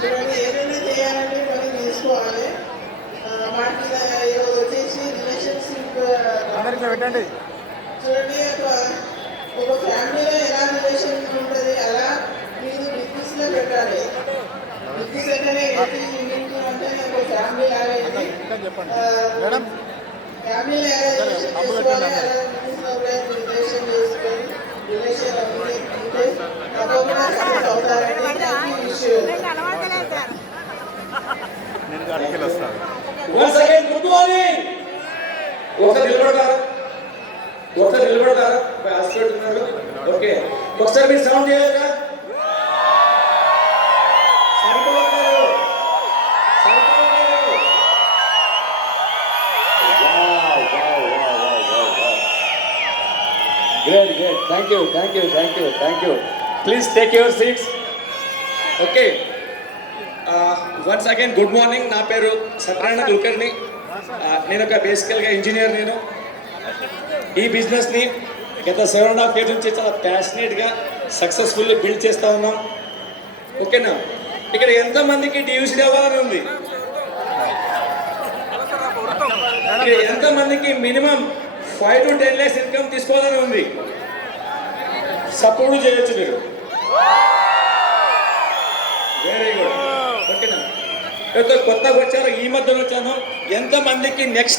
చూడండి ఏదైనా చేయాలంటే పని చేసుకోవాలి. వాటికి వచ్చేసి రిలేషన్షిప్ పెట్టండి. చూడండి ఒక ఫ్యామిలీలో ఎలా రిలేషన్ ఉంటుంది అలా మీరు బిజినెస్లో పెట్టాలి. బిజినెస్ అంటేనే అంటే ఒక ఫ్యామిలీ లాగా ఫ్యామిలీ రిలేషన్ చేసుకొని రిలేషన్ తప్పకుండా సక్సెస్ అవుతారండి. ఒకసారి నిలబడతారా? హాస్పిటల్ ఉన్నారు. ఓకే, ఒకసారి మీరు సౌండ్ చేయలేరా? Great. Thank you. Please take your seats. Okay. Once again, good morning. నా పేరు సత్యనారాయణ కుల్కర్ణి. నేను ఒక బేసికల్గా ఇంజనీర్. నేను ఈ బిజినెస్ని గత 7.5 years నుంచి చాలా ప్యాషనేట్గా సక్సెస్ఫుల్లీ బిల్డ్ చేస్తూ ఉన్నాం. ఓకేనా? ఇక్కడ ఎంతమందికి డివిజన్ అవ్వాలని ఉంది? ఇక్కడ ఎంతమందికి మినిమం 5 to 10 lakhs ఇన్కమ్ తీసుకోవాలని ఉంది? సపోర్ట్ చేయొచ్చు మీరు. Very good. ఓకేనా? కొత్తగా వచ్చారు, ఈ మధ్యన వచ్చాను. ఎంతమందికి నెక్స్ట్